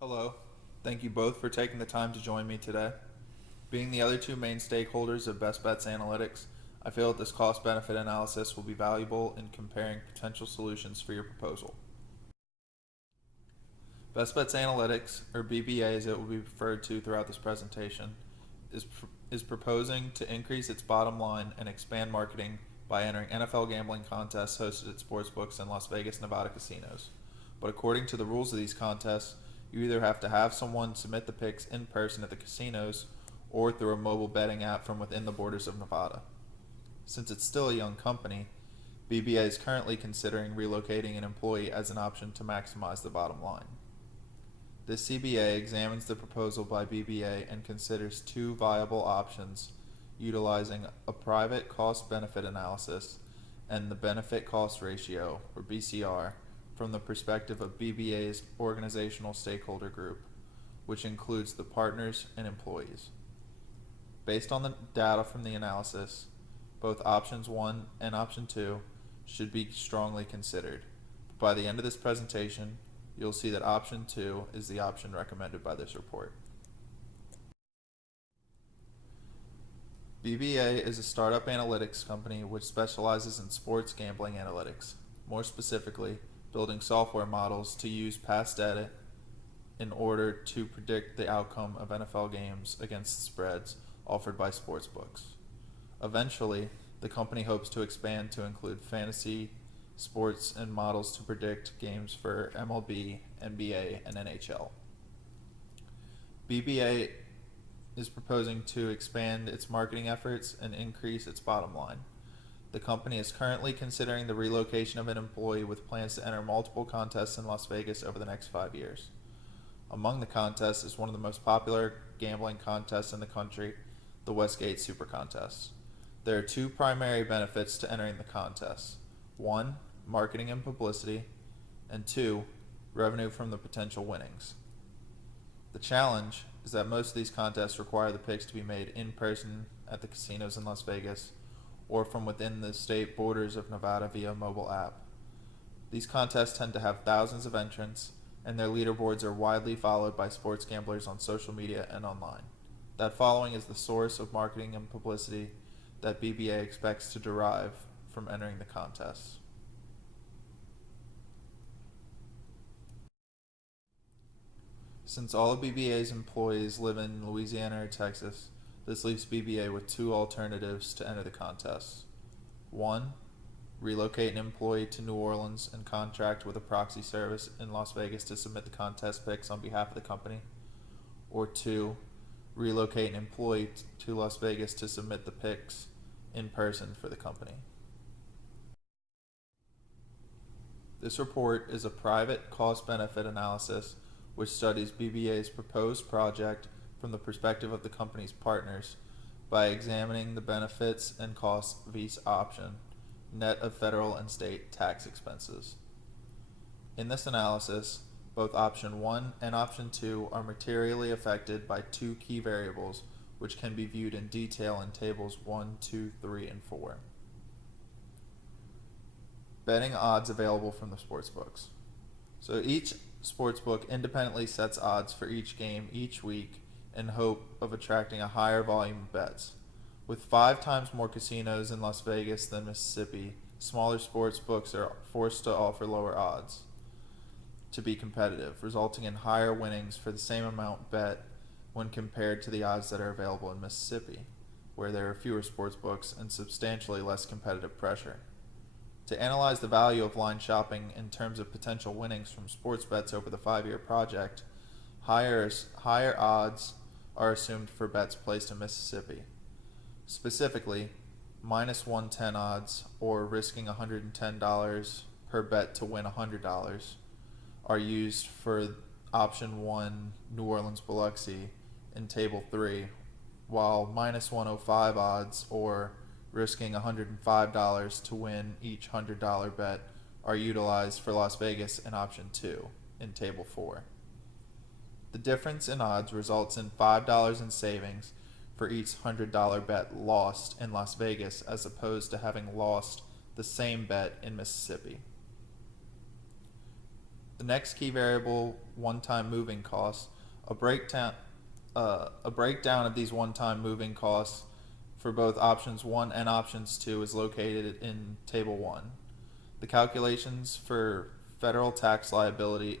Hello. Thank you both for taking the time to join me today. Being the other two main stakeholders of Best Bets Analytics, I feel that this cost benefit analysis will be valuable in comparing potential solutions for your proposal. Best Bets Analytics, or BBA as it will be referred to throughout this presentation, is proposing to increase its bottom line and expand marketing by entering NFL gambling contests hosted at sportsbooks and Las Vegas, Nevada casinos. But according to the rules of these contests, you either have to have someone submit the picks in person at the casinos or through a mobile betting app from within the borders of Nevada. Since it's still a young company, BBA is currently considering relocating an employee as an option to maximize the bottom line. The CBA examines the proposal by BBA and considers two viable options utilizing a private cost-benefit analysis and the benefit-cost ratio, or BCR, from the perspective of BBA's organizational stakeholder group, which includes the partners and employees. Based on the data from the analysis, both options 1 and option 2 should be strongly considered. By the end of this presentation, you'll see that option 2 is the option recommended by this report. BBA is a startup analytics company which specializes in sports gambling analytics, more specifically, building software models to use past data in order to predict the outcome of NFL games against spreads offered by sportsbooks. Eventually, the company hopes to expand to include fantasy sports and models to predict games for MLB, NBA, and NHL. BBA is proposing to expand its marketing efforts and increase its bottom line. The company is currently considering the relocation of an employee with plans to enter multiple contests in Las Vegas over the next 5 years. Among the contests is one of the most popular gambling contests in the country, the Westgate Super Contest. There are two primary benefits to entering the contest. 1, marketing and publicity, and 2, revenue from the potential winnings. The challenge is that most of these contests require the picks to be made in person at the casinos in Las Vegas or from within the state borders of Nevada via mobile app. These contests tend to have thousands of entrants, and their leaderboards are widely followed by sports gamblers on social media and online. That following is the source of marketing and publicity that BBA expects to derive from entering the contests. Since all of BBA's employees live in Louisiana or Texas, this leaves BBA with two alternatives to enter the contest. 1, relocate an employee to New Orleans and contract with a proxy service in Las Vegas to submit the contest picks on behalf of the company. Or 2, relocate an employee to Las Vegas to submit the picks in person for the company. This report is a private cost-benefit analysis which studies BBA's proposed project from the perspective of the company's partners by examining the benefits and costs of each option, net of federal and state tax expenses. In this analysis, both option 1 and option 2 are materially affected by two key variables which can be viewed in detail in tables 1, 2, 3, and 4. Betting odds available from the sportsbooks. So each sportsbook independently sets odds for each game each week in hope of attracting a higher volume of bets. With 5 times more casinos in Las Vegas than Mississippi, smaller sports books are forced to offer lower odds to be competitive, resulting in higher winnings for the same amount bet when compared to the odds that are available in Mississippi, where there are fewer sports books and substantially less competitive pressure. To analyze the value of line shopping in terms of potential winnings from sports bets over the 5-year project, higher odds are assumed for bets placed in Mississippi. Specifically, minus 110 odds, or risking $110 per bet to win $100, are used for option 1, New Orleans Biloxi, in table 3, while minus 105 odds, or risking $105 to win each $100 bet, are utilized for Las Vegas in option 2, in table 4. The difference in odds results in $5 in savings for each $100 bet lost in Las Vegas as opposed to having lost the same bet in Mississippi. The next key variable, one-time moving costs. A breakdown, a breakdown of these one-time moving costs for both options 1 and options 2 is located in Table 1. The calculations for federal tax liability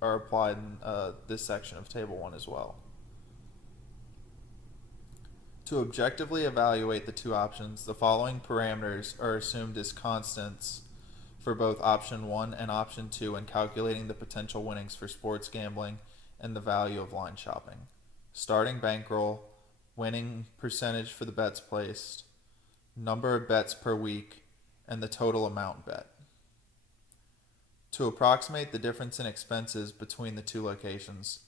are applied in this section of Table 1 as well. To objectively evaluate the two options, the following parameters are assumed as constants for both option 1 and option 2 when calculating the potential winnings for sports gambling and the value of line shopping. Starting bankroll, winning percentage for the bets placed, number of bets per week, and the total amount bet. To approximate the difference in expenses between the two locations,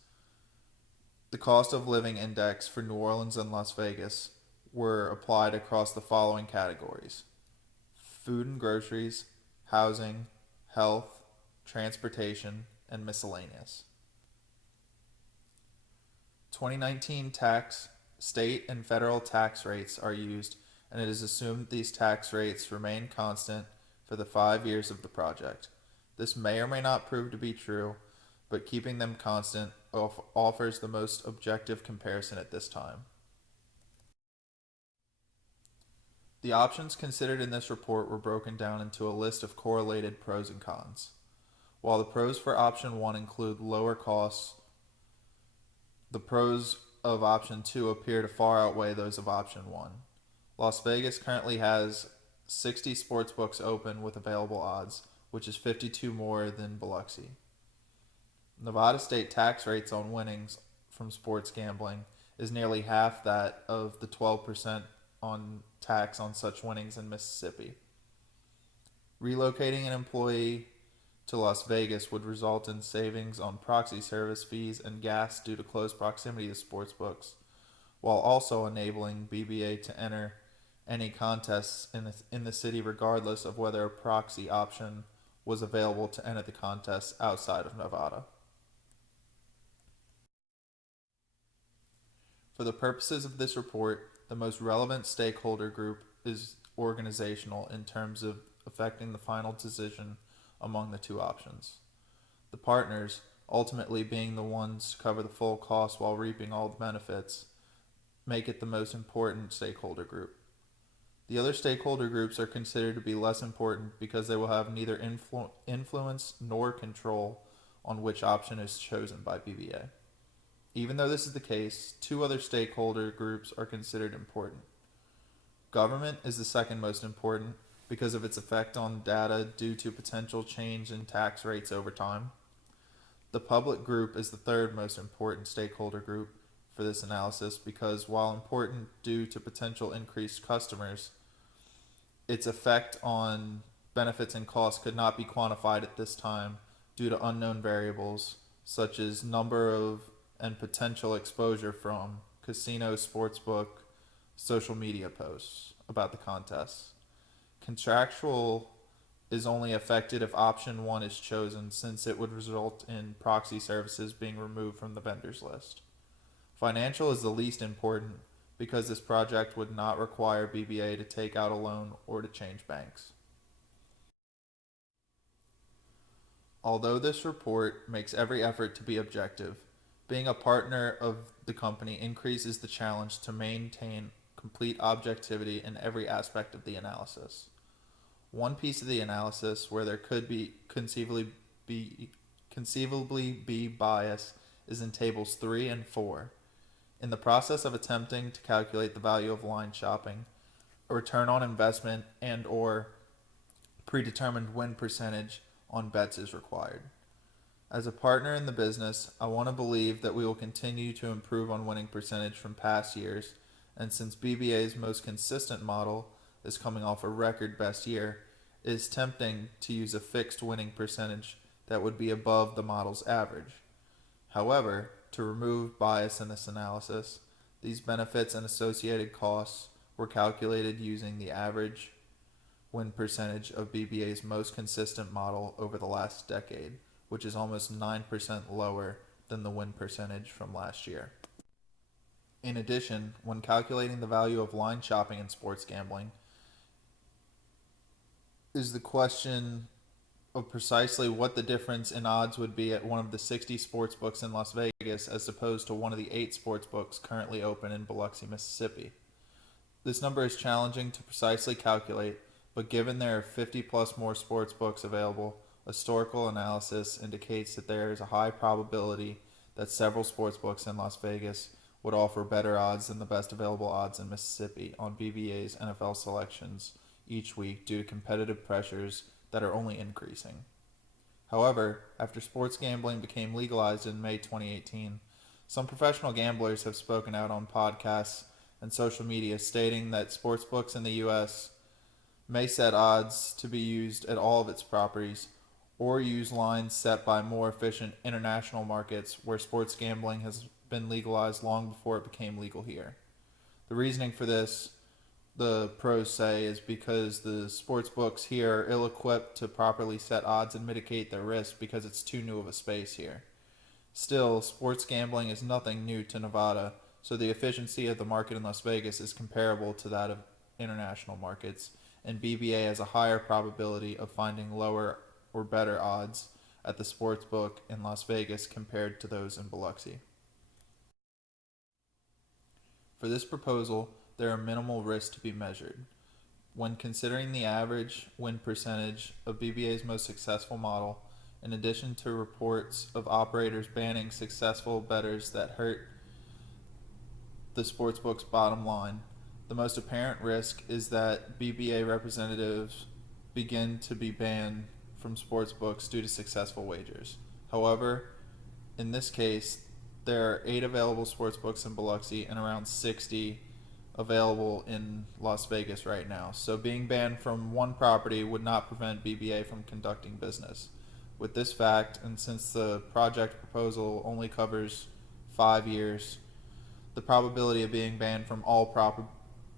the cost of living index for New Orleans and Las Vegas were applied across the following categories: food and groceries, housing, health, transportation, and miscellaneous. 2019 state and federal tax rates are used, and it is assumed these tax rates remain constant for the 5 years of the project. This may or may not prove to be true, but keeping them constant offers the most objective comparison at this time. The options considered in this report were broken down into a list of correlated pros and cons. While the pros for option 1 include lower costs, the pros of option 2 appear to far outweigh those of option 1. Las Vegas currently has 60 sportsbooks open with available odds, which is 52 more than Biloxi. Nevada state tax rates on winnings from sports gambling is nearly half that of the 12% on tax on such winnings in Mississippi. Relocating an employee to Las Vegas would result in savings on proxy service fees and gas due to close proximity to sportsbooks, while also enabling BBA to enter any contests in the city regardless of whether a proxy option was available to enter the contest outside of Nevada. For the purposes of this report, the most relevant stakeholder group is organizational in terms of affecting the final decision among the two options. The partners, ultimately being the ones to cover the full cost while reaping all the benefits, make it the most important stakeholder group. The other stakeholder groups are considered to be less important because they will have neither influence nor control on which option is chosen by BBA. Even though this is the case, two other stakeholder groups are considered important. Government is the second most important because of its effect on data due to potential change in tax rates over time. The public group is the third most important stakeholder group for this analysis because while important due to potential increased customers, its effect on benefits and costs could not be quantified at this time due to unknown variables such as number of and potential exposure from casino, sportsbook, social media posts about the contests. Contractual is only affected if option 1 is chosen, since it would result in proxy services being removed from the vendors list. Financial is the least important because this project would not require BBA to take out a loan or to change banks. Although this report makes every effort to be objective, being a partner of the company increases the challenge to maintain complete objectivity in every aspect of the analysis. One piece of the analysis where there could be conceivably be bias is in tables 3 and 4. In the process of attempting to calculate the value of line shopping, a return on investment and or predetermined win percentage on bets is required. As a partner in the business, I want to believe that we will continue to improve on winning percentage from past years, and since BBA's most consistent model is coming off a record best year, it is tempting to use a fixed winning percentage that would be above the model's average. However, to remove bias in this analysis, these benefits and associated costs were calculated using the average win percentage of BBA's most consistent model over the last decade, which is almost 9% lower than the win percentage from last year. In addition, when calculating the value of line shopping in sports gambling, is the question of precisely what the difference in odds would be at one of the 60 sports books in Las Vegas as opposed to one of the 8 sports books currently open in Biloxi, Mississippi. This number is challenging to precisely calculate, but given there are 50 plus more sports books available, historical analysis indicates that there is a high probability that several sports books in Las Vegas would offer better odds than the best available odds in Mississippi on BBA's NFL selections each week due to competitive pressures that are only increasing. However, after sports gambling became legalized in May 2018, some professional gamblers have spoken out on podcasts and social media stating that sportsbooks in the U.S. may set odds to be used at all of its properties or use lines set by more efficient international markets where sports gambling has been legalized long before it became legal here. The reasoning for this, the pros say, is because the sports books here are ill-equipped to properly set odds and mitigate their risk because it's too new of a space here. Still, sports gambling is nothing new to Nevada, so the efficiency of the market in Las Vegas is comparable to that of international markets, and BBA has a higher probability of finding lower or better odds at the sports book in Las Vegas compared to those in Biloxi. For this proposal, there are minimal risks to be measured. When considering the average win percentage of BBA's most successful model, in addition to reports of operators banning successful bettors that hurt the sportsbook's bottom line, the most apparent risk is that BBA representatives begin to be banned from sportsbooks due to successful wagers. However, in this case, there are 8 available sportsbooks in Biloxi and around 60 available in Las Vegas right now. So being banned from one property would not prevent BBA from conducting business. With this fact, and since the project proposal only covers 5 years, the probability of being banned from all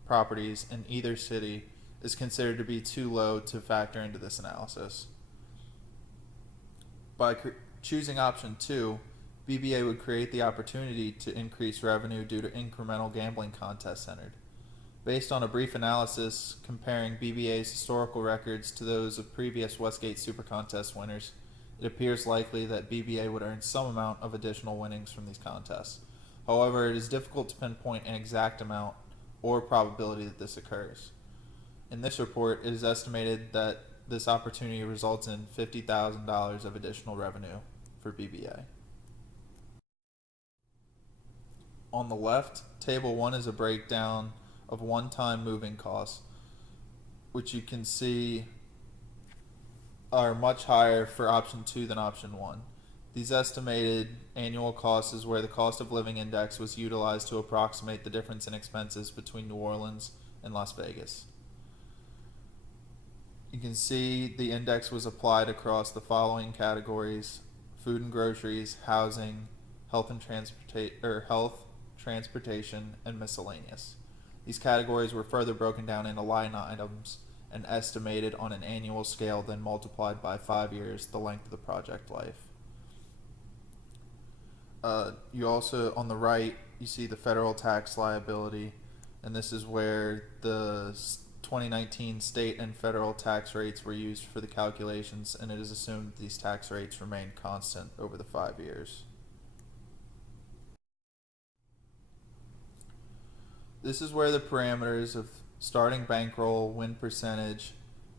properties in either city is considered to be too low to factor into this analysis. By choosing option 2, BBA would create the opportunity to increase revenue due to incremental gambling contests entered. Based on a brief analysis comparing BBA's historical records to those of previous Westgate Super Contest winners, it appears likely that BBA would earn some amount of additional winnings from these contests. However, it is difficult to pinpoint an exact amount or probability that this occurs. In this report, it is estimated that this opportunity results in $50,000 of additional revenue for BBA. On the left, Table 1 is a breakdown of one-time moving costs, which you can see are much higher for option 2 than option 1. These estimated annual costs is where the cost of living index was utilized to approximate the difference in expenses between New Orleans and Las Vegas. You can see the index was applied across the following categories: food and groceries, housing, health, transportation, and miscellaneous. These categories were further broken down into line items and estimated on an annual scale, then multiplied by 5 years, the length of the project life. You also, on the right, you see the federal tax liability, and this is where the 2019 state and federal tax rates were used for the calculations, and it is assumed these tax rates remain constant over the 5 years. This is where the parameters of starting bankroll, win percentage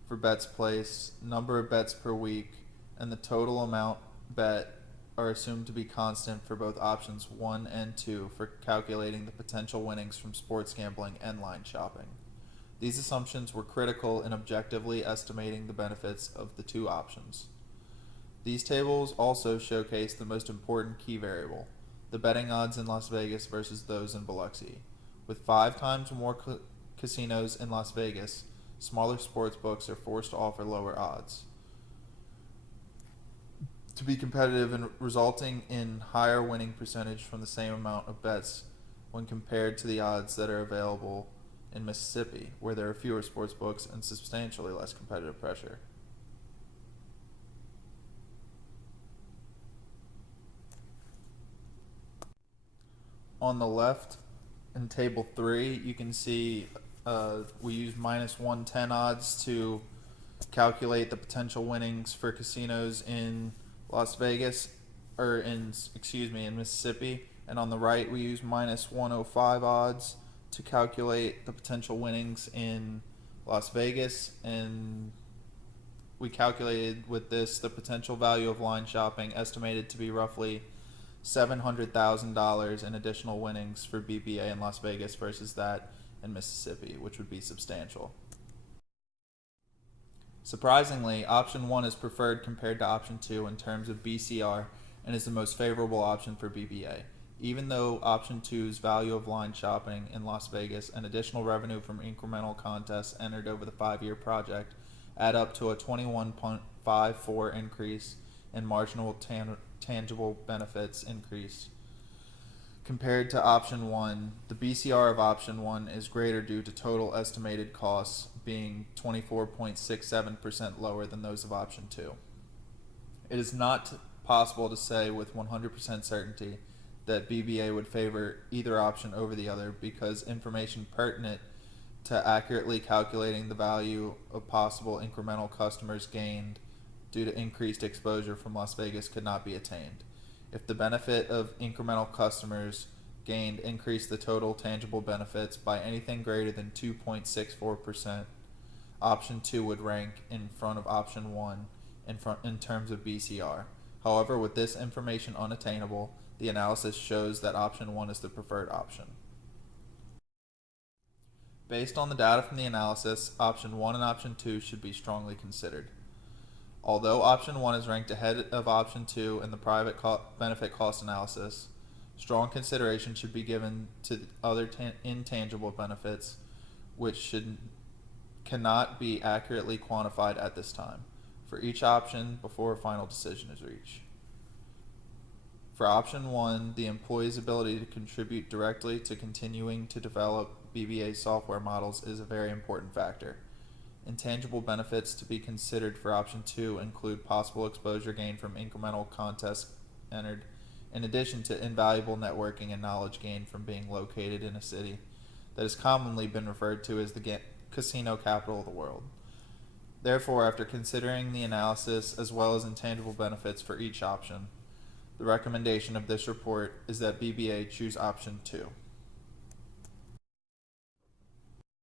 for bets placed, number of bets per week, and the total amount bet are assumed to be constant for both options 1 and 2 for calculating the potential winnings from sports gambling and line shopping. These assumptions were critical in objectively estimating the benefits of the 2 options. These tables also showcase the most important key variable, the betting odds in Las Vegas versus those in Biloxi. With 5 times more casinos in Las Vegas, smaller sports books are forced to offer lower odds to be competitive and resulting in higher winning percentage from the same amount of bets when compared to the odds that are available in Mississippi, where there are fewer sports books and substantially less competitive pressure. On the left, in Table 3, you can see we use minus 110 odds to calculate the potential winnings for casinos in Las Vegas, in Mississippi. And on the right, we use minus 105 odds to calculate the potential winnings in Las Vegas. And we calculated with this the potential value of line shopping estimated to be roughly $700,000 in additional winnings for BBA in Las Vegas versus that in Mississippi, which would be substantial. Surprisingly, option 1 is preferred compared to option 2 in terms of BCR and is the most favorable option for BBA. Even though option 2's value of line shopping in Las Vegas and additional revenue from incremental contests entered over the 5-year project add up to a 21.54 increase in marginal tangible benefits increase. Compared to option 1, the BCR of option 1 is greater due to total estimated costs being 24.67% lower than those of option 2. It is not possible to say with 100% certainty that BBA would favor either option over the other because information pertinent to accurately calculating the value of possible incremental customers gained due to increased exposure from Las Vegas could not be attained. If the benefit of incremental customers gained increased the total tangible benefits by anything greater than 2.64%, option 2 would rank in front of option 1 in terms of BCR. However, with this information unattainable, the analysis shows that option 1 is the preferred option. Based on the data from the analysis, option 1 and option 2 should be strongly considered. Although option 1 is ranked ahead of option 2 in the private benefit cost analysis, strong consideration should be given to the other intangible benefits which cannot be accurately quantified at this time for each option before a final decision is reached. For option 1, the employee's ability to contribute directly to continuing to develop BBA software models is a very important factor. Intangible benefits to be considered for option 2 include possible exposure gain from incremental contests entered, in addition to invaluable networking and knowledge gained from being located in a city that has commonly been referred to as the casino capital of the world. Therefore, after considering the analysis as well as intangible benefits for each option, the recommendation of this report is that BBA choose option 2.